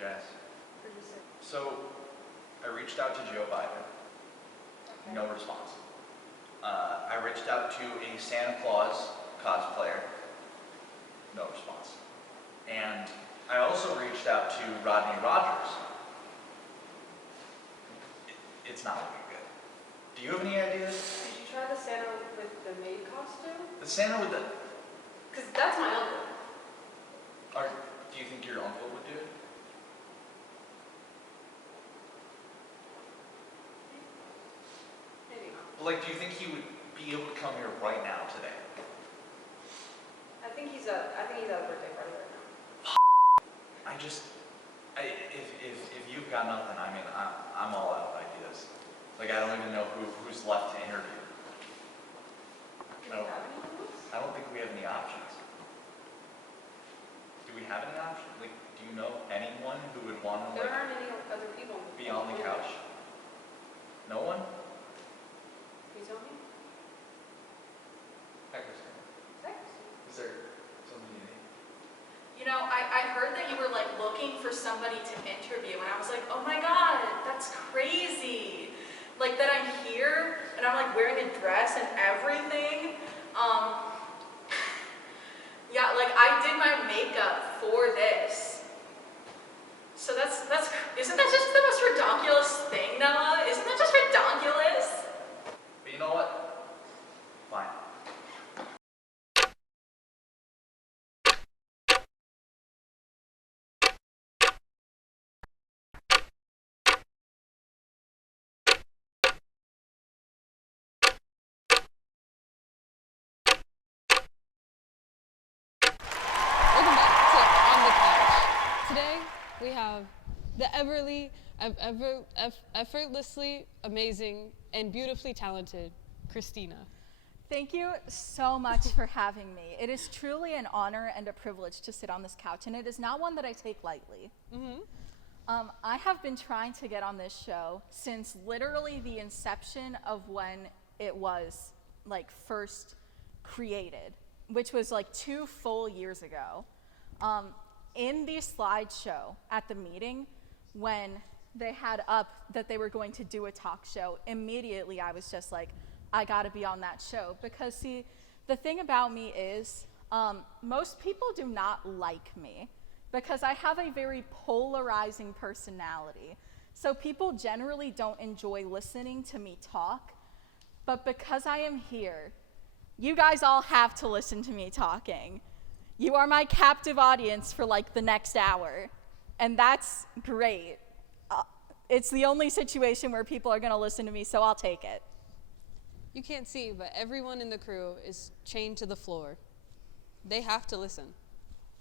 Jazz. What'd you say? So, I reached out to Joe Biden. Okay. No response. I reached out to a Santa Claus cosplayer. No response. And I also reached out to Rodney Rogers. It's not looking good. Do you have any ideas? Did you try the Santa with the maid costume? The Santa with the... Because that's my uncle. Do you think your uncle would do it? Maybe not. But like, do you think he would be able to come here right now today? I think he's at a birthday party right now. If you've got nothing, I mean, I'm all out of ideas. Like, I don't even know who's left to interview. Do we have anyone else? I don't think we have any options. Do we have any options? Like, do you know anyone who would want to There aren't any other people. be on the couch? No one? Can you tell me? Hi, Christina. Text. Is there something you need? You know, I heard that you were like looking for somebody to interview, and I was like, oh my god, that's crazy. Like that I'm here and I'm like wearing a dress and everything. Yeah, like I did my makeup for this. So isn't that just the most ridiculous thing, Noah? Isn't that just ridiculous? But you know what? Fine. Welcome back to On the Couch. Today we have the effortlessly amazing and beautifully talented Christina. Thank you so much for having me. It is truly an honor and a privilege to sit on this couch, and it is not one that I take lightly. I have been trying to get on this show since literally the inception of when it was like first created, which was like 2 full years ago. In the slideshow at the meeting, when they had up that they were going to do a talk show, immediately I was just like, I gotta be on that show. Because see, the thing about me is, most people do not like me because I have a very polarizing personality. So people generally don't enjoy listening to me talk, but because I am here, you guys all have to listen to me talking. You are my captive audience for like the next hour, and that's great. It's the only situation where people are gonna listen to me, so I'll take it. You can't see, but everyone in the crew is chained to the floor. They have to listen.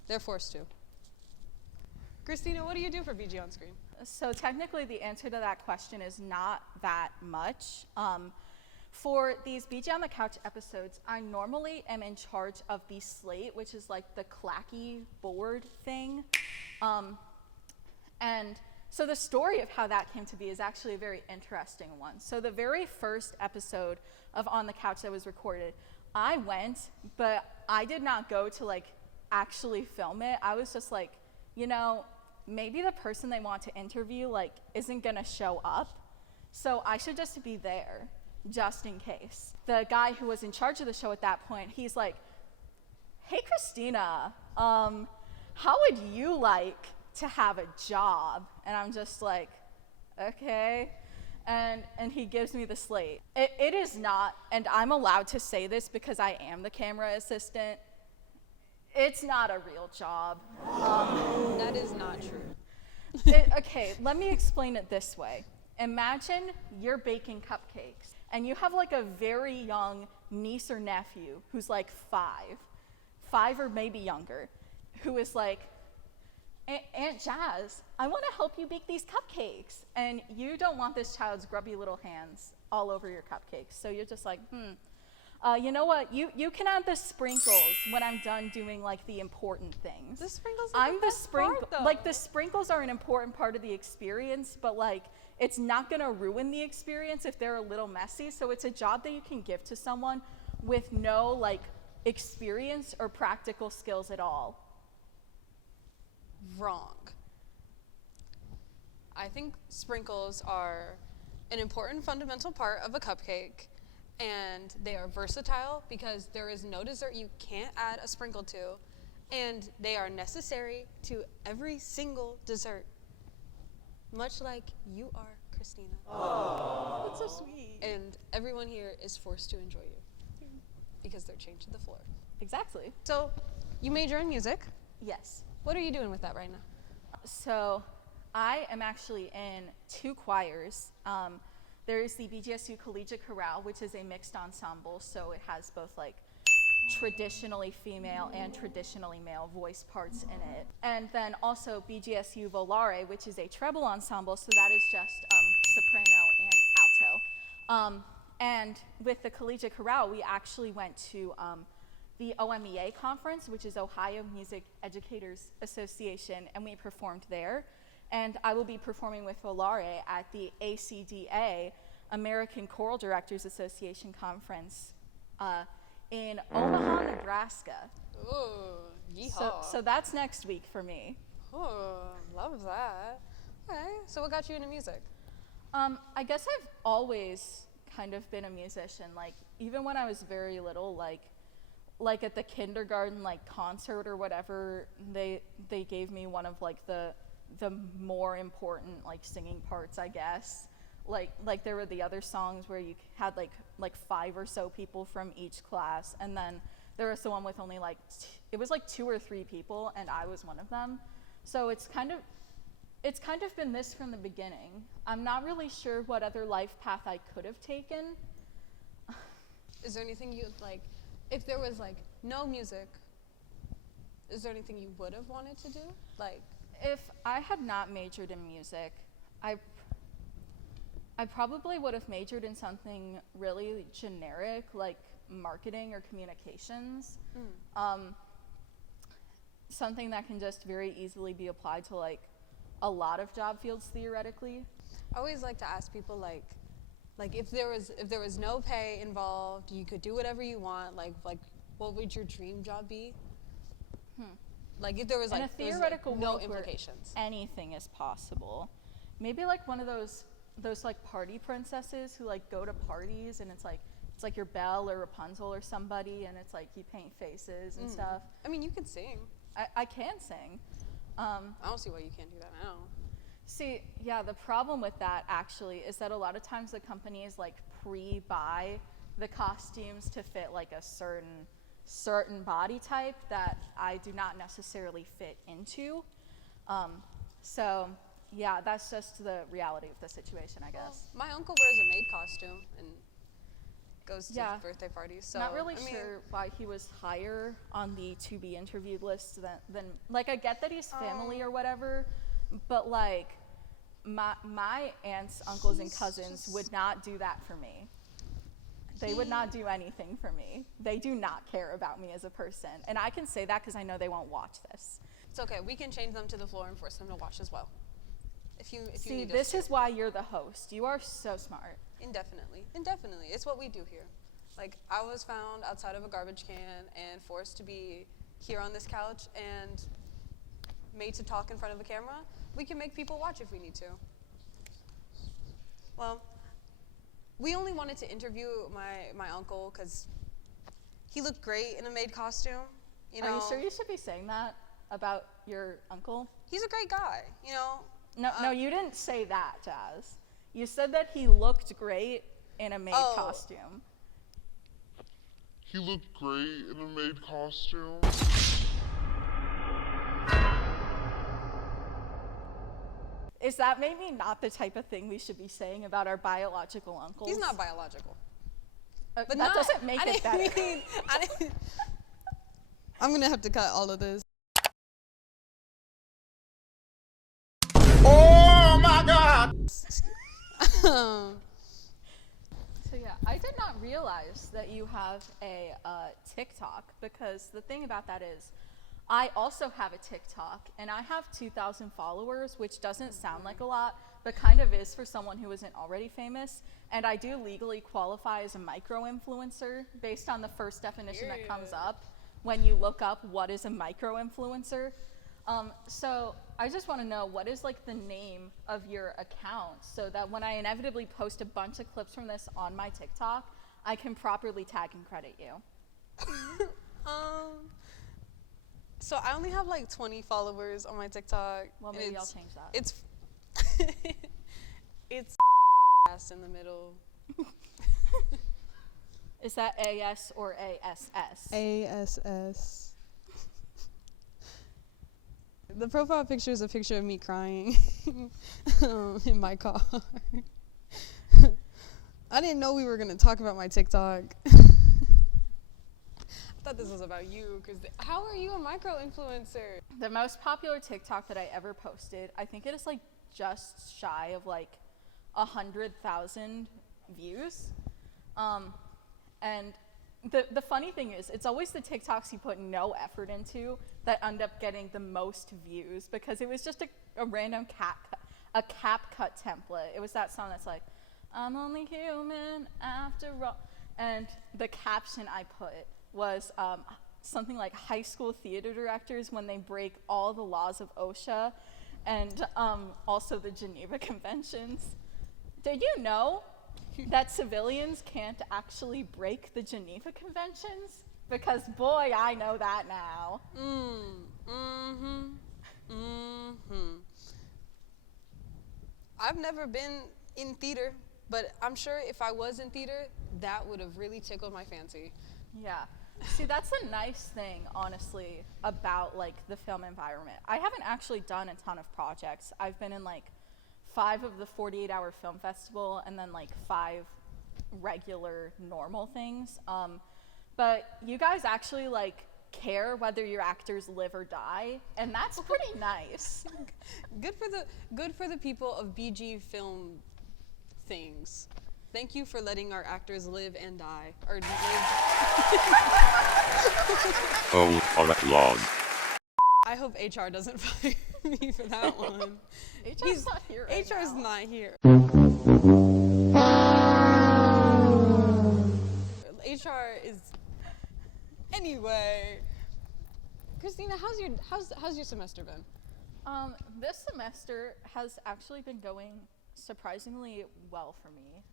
They're forced to. Christina, what do you do for BG On Screen? So technically the answer to that question is not that much. For these BG on the Couch episodes, I normally am in charge of the slate, which is like the clacky board thing. And so the story of how that came to be is actually a very interesting one. So the very first episode of On the Couch that was recorded, I went, but I did not go to like actually film it. I was just like, you know, maybe the person they want to interview like isn't gonna show up, so I should just be there, just in case. The guy who was in charge of the show at that point, he's like, hey Christina, how would you like to have a job? And I'm just like, okay. And he gives me the slate. It is not, and I'm allowed to say this because I am the camera assistant, it's not a real job. That is not true. Okay, let me explain it this way. Imagine you're baking cupcakes and you have like a very young niece or nephew who's like 5 or maybe younger, who is like, Aunt Jazz, I want to help you bake these cupcakes. And you don't want this child's grubby little hands all over your cupcakes. So you're just like, you know what? You can add the sprinkles when I'm done doing like the important things. The sprinkles are the best part, though. Like the sprinkles are an important part of the experience, but like it's not gonna ruin the experience if they're a little messy. So it's a job that you can give to someone with no like experience or practical skills at all. Wrong. I think sprinkles are an important fundamental part of a cupcake, and they are versatile because there is no dessert you can't add a sprinkle to, and they are necessary to every single dessert, much like you are, Christina. Aww. That's so sweet. And everyone here is forced to enjoy you because they're chained to the floor. Exactly. So, you major in music. Yes. What are you doing with that right now? So, I am actually in 2 choirs. There's the BGSU Collegiate Chorale, which is a mixed ensemble, so it has both like traditionally female and traditionally male voice parts in it. And then also BGSU Volare, which is a treble ensemble, so that is just soprano and alto. And with the Collegiate Chorale, we actually went to the OMEA conference, which is Ohio Music Educators Association, and we performed there. And I will be performing with Volare at the ACDA, American Choral Directors Association conference in Omaha, Nebraska. Ooh, yeehaw. So that's next week for me. Oh, love that. Okay, so what got you into music? I guess I've always kind of been a musician. Like, even when I was very little, like at the kindergarten like concert or whatever, they gave me one of like the more important like singing parts, I guess. Like there were the other songs where you had like 5 or so people from each class, and then there was the one with only like it was like 2 or 3 people, and I was one of them. So it's kind of been this from the beginning. I'm not really sure what other life path I could have taken. Is there anything you'd like, if there was like no music, is there anything you would have wanted to do? Like, if I had not majored in music, I probably would have majored in something really generic, like marketing or communications. Something that can just very easily be applied to like a lot of job fields theoretically. I always like to ask people like if there was no pay involved, you could do whatever you want, like what would your dream job be? Like if there was in like a theoretical no world implications. Where anything is possible. Maybe like one of those like party princesses who like go to parties, and it's like your Belle or Rapunzel or somebody, and it's like you paint faces and stuff. I mean, you can sing. I can sing. I don't see why you can't do that now. See, yeah, the problem with that actually is that a lot of times the companies like pre-buy the costumes to fit like a certain body type that I do not necessarily fit into. So yeah, that's just the reality of the situation, I guess. Well, my uncle wears a maid costume and goes to birthday parties. So not really sure why he was higher on the to be interviewed list than like I get that he's family or whatever, but like my aunts, uncles, and cousins would not do that for me. They would not do anything for me. They do not care about me as a person, and I can say that because I know they won't watch this. It's okay. We can change them to the floor and force them to watch as well. If you See, need this is why you're the host. You are so smart. Indefinitely. It's what we do here. Like, I was found outside of a garbage can and forced to be here on this couch and made to talk in front of a camera. We can make people watch if we need to. Well, we only wanted to interview my uncle because he looked great in a maid costume. You know? Are you sure you should be saying that about your uncle? He's a great guy, you know? No, you didn't say that, Jazz. You said that he looked great in a maid costume. He looked great in a maid costume. Is that maybe not the type of thing we should be saying about our biological uncles? He's not biological. But that doesn't make it better. I'm going to have to cut all of this. Oh my God! So yeah, I did not realize that you have a TikTok, because the thing about that is I also have a TikTok, and I have 2,000 followers, which doesn't sound like a lot, but kind of is for someone who isn't already famous. And I do legally qualify as a micro-influencer based on the first definition that comes up when you look up what is a micro-influencer. So I just want to know, what is like the name of your account so that when I inevitably post a bunch of clips from this on my TikTok, I can properly tag and credit you? So I only have like 20 followers on my TikTok. Well, and maybe I'll change that. It's it's ass in the middle. Is that AS or ASS? ASS. The profile picture is a picture of me crying in my car. I didn't know we were going to talk about my TikTok. I thought this was about you, because how are you a micro-influencer? The most popular TikTok that I ever posted, I think it is like just shy of like 100,000 views. And the funny thing is, it's always the TikToks you put no effort into that end up getting the most views, because it was just a random cap cut template. It was that song that's like, I'm only human after all. And the caption I put was something like high school theater directors when they break all the laws of OSHA and also the Geneva Conventions. Did you know that civilians can't actually break the Geneva Conventions? Because boy, I know that now. I've never been in theater, but I'm sure if I was in theater, that would have really tickled my fancy. Yeah. See, that's a nice thing, honestly, about like the film environment. I haven't actually done a ton of projects. I've been in like 5 of the 48-hour film festival and then like 5 regular normal things. But you guys actually like care whether your actors live or die, and that's pretty nice. Good for the people of BG Film Things. Thank you for letting our actors live and die. Or live. Oh, applause. I hope HR doesn't fire me for that one. HR's not here right HR's now. not here. HR is anyway. Christina, how's your semester been? This semester has actually been going surprisingly well for me.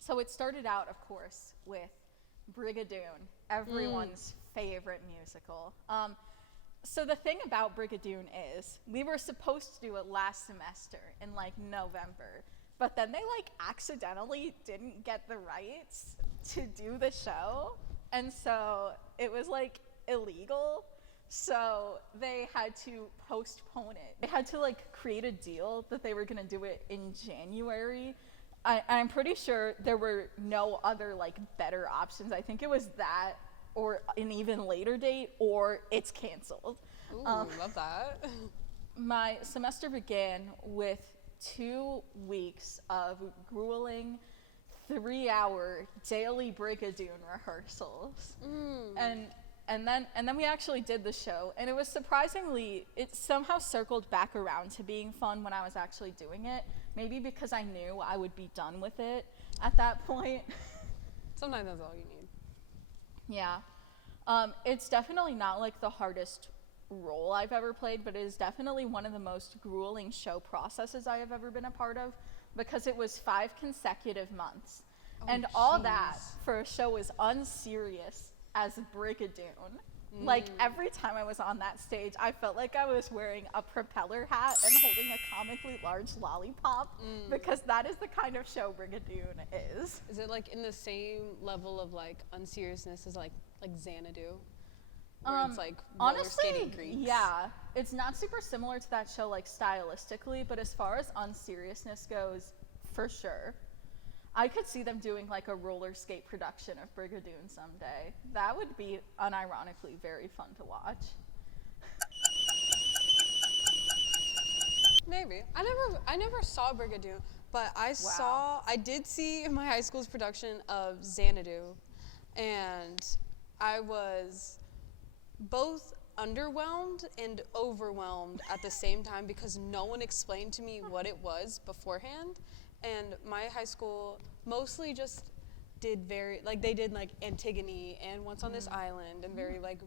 So it started out, of course, with Brigadoon, everyone's favorite musical. So the thing about Brigadoon is, we were supposed to do it last semester in like November, but then they like accidentally didn't get the rights to do the show, and so it was like illegal. So they had to postpone it. They had to like create a deal that they were gonna do it in January. I'm pretty sure there were no other like better options. I think it was that, or an even later date, or it's canceled. Ooh, love that. My semester began with 2 weeks of grueling 3-hour daily Brigadoon rehearsals. And then we actually did the show, and it was surprisingly, it somehow circled back around to being fun when I was actually doing it. Maybe because I knew I would be done with it at that point. Sometimes that's all you need. Yeah. It's definitely not like the hardest role I've ever played, but it is definitely one of the most grueling show processes I have ever been a part of, because it was 5 consecutive months. And all that for a show as unserious as Brigadoon. Like every time I was on that stage, I felt like I was wearing a propeller hat and holding a comically large lollipop, because that is the kind of show Brigadoon is. Is it like in the same level of like unseriousness as like Xanadu? Where it's like roller skating Greeks? Yeah, it's not super similar to that show like stylistically, but as far as unseriousness goes, for sure. I could see them doing like a roller skate production of Brigadoon someday. That would be unironically very fun to watch. Maybe. I never saw Brigadoon, but I did see my high school's production of Xanadu, and I was both underwhelmed and overwhelmed at the same time, because no one explained to me what it was beforehand. And my high school mostly just did they did like Antigone and Once on This Island, and very like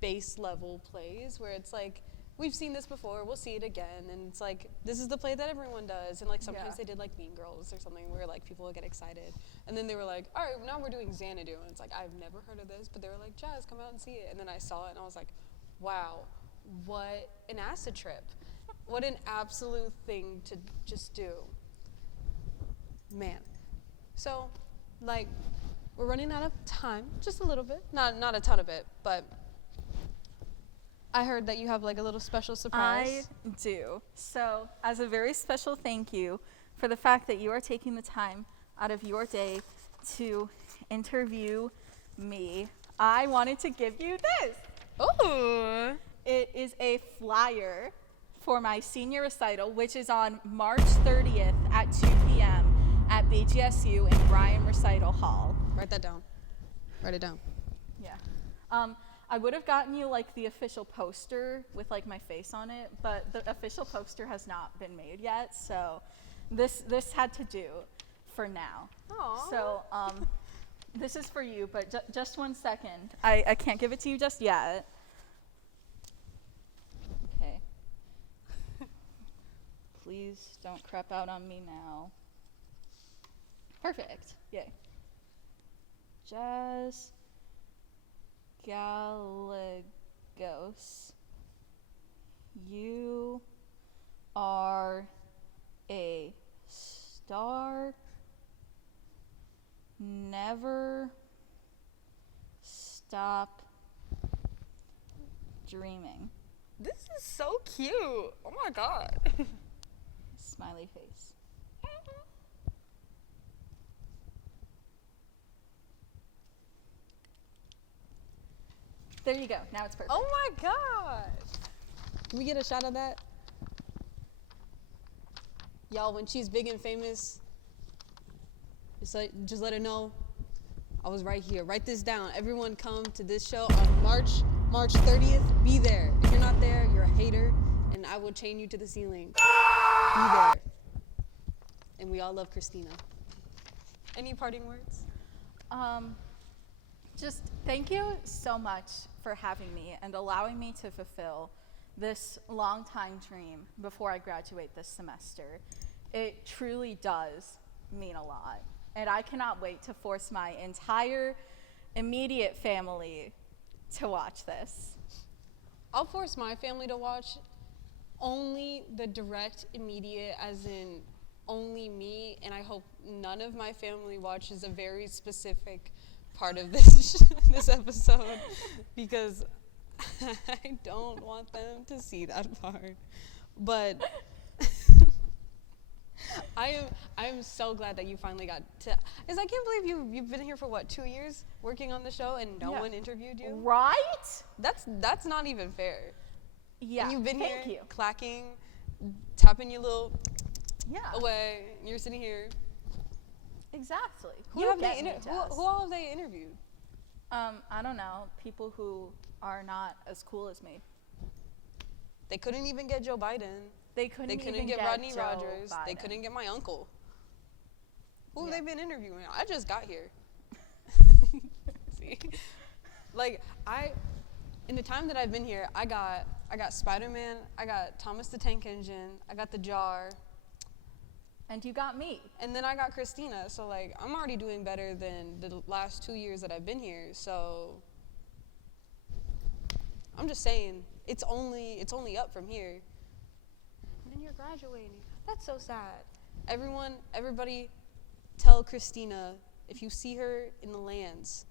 base level plays where it's like, we've seen this before, we'll see it again, and it's like, this is the play that everyone does, and like sometimes they did like Mean Girls or something where like people would get excited, and then they were like, all right, now we're doing Xanadu, and it's like, I've never heard of this, but they were like, Jas, come out and see it, and then I saw it, and I was like, wow, what an acid trip. What an absolute thing to just do. Man. So, like, we're running out of time, just a little bit, not a ton of it, but I heard that you have like a little special surprise. I do. So, as a very special thank you for the fact that you are taking the time out of your day to interview me, I wanted to give you this. Ooh. It is a flyer for my senior recital, which is on March 30th at 2 p.m. at BGSU in Bryan Recital Hall. Write that down. Write it down. Yeah. I would have gotten you like the official poster with like my face on it, but the official poster has not been made yet, so this had to do for now. Aww. So this is for you, but just 1 second. I can't give it to you just yet. Okay. Please don't crap out on me now. Perfect. Yay. Jas Gallegos, you are a star. Never stop dreaming. This is so cute. Oh my God. Smiley face. There you go. Now it's perfect. Oh my God. Can we get a shot of that? Y'all, when she's big and famous, just let her know I was right here. Write this down. Everyone come to this show on March 30th. Be there. If you're not there, you're a hater, and I will chain you to the ceiling. Be there. And we all love Christina. Any parting words? Just thank you so much for having me and allowing me to fulfill this long time dream before I graduate this semester. It truly does mean a lot. And I cannot wait to force my entire immediate family to watch this. I'll force my family to watch only the direct immediate, as in only me, and I hope none of my family watches a very specific part of this this episode, because I don't want them to see that part. But I am so glad that you finally got to, because I can't believe you've been here for what, 2 years working on the show and no one interviewed you? Right? That's not even fair. Yeah. And you've been thank here you. clacking, tapping your little away. You're sitting here. Exactly. Who all have they interviewed? I don't know. People who are not as cool as me. They couldn't even get Joe Biden. They couldn't even get Rodney Joe Rogers. Biden. They couldn't get my uncle. Who have they been interviewing? I just got here. See? Like, in the time that I've been here, I got Spider-Man, I got Thomas the Tank Engine, I got the Jar. And you got me. And then I got Christina, so like, I'm already doing better than the last 2 years that I've been here, so I'm just saying, it's only up from here. And then you're graduating. That's so sad. Everybody, tell Christina, if you see her in the lands,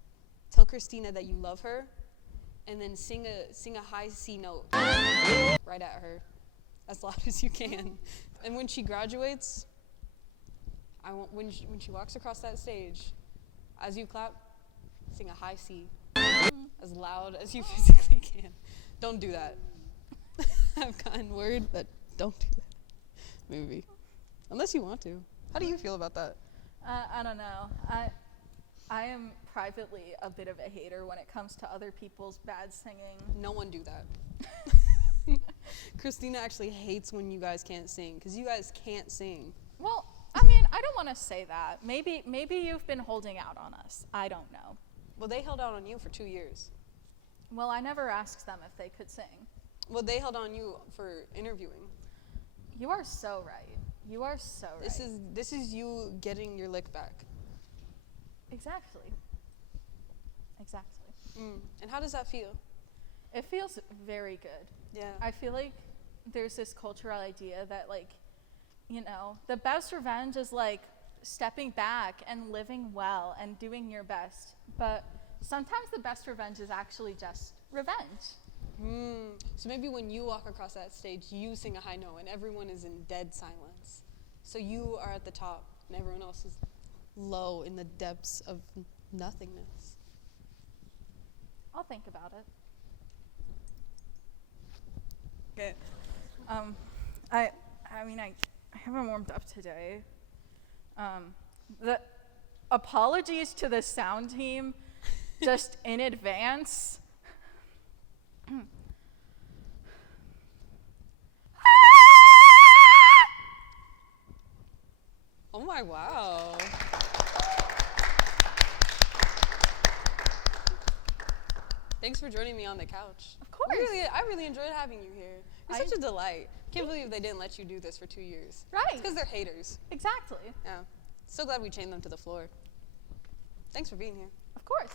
tell Christina that you love her, and then sing a high C note right at her, as loud as you can. And when she graduates, when she walks across that stage, as you clap, sing a high C, as loud as you physically can. Don't do that. I've gotten word that don't do that. Maybe. Unless you want to. How do you feel about that? I don't know. I am privately a bit of a hater when it comes to other people's bad singing. No one do that. Christina actually hates when you guys can't sing, because you guys can't sing. Well, I mean, I don't want to say that. Maybe you've been holding out on us. I don't know. Well, they held out on you for 2 years. Well, I never asked them if they could sing. Well, they held on you for interviewing. You are so right. You are so right. This is you getting your lick back. Exactly. Exactly. And how does that feel? It feels very good. Yeah. I feel like there's this cultural idea that, like, you know, the best revenge is like stepping back and living well and doing your best. But sometimes the best revenge is actually just revenge. So maybe when you walk across that stage, you sing a high note and everyone is in dead silence. So you are at the top and everyone else is low in the depths of nothingness. I'll think about it. Okay. I mean, I haven't warmed up today. The apologies to the sound team just in advance. Oh my, wow. Thanks for joining me on the couch. Of course. I really enjoyed having you here. You're such a delight. Can't believe they didn't let you do this for 2 years. Right. It's because they're haters. Exactly. Yeah. So glad we chained them to the floor. Thanks for being here. Of course.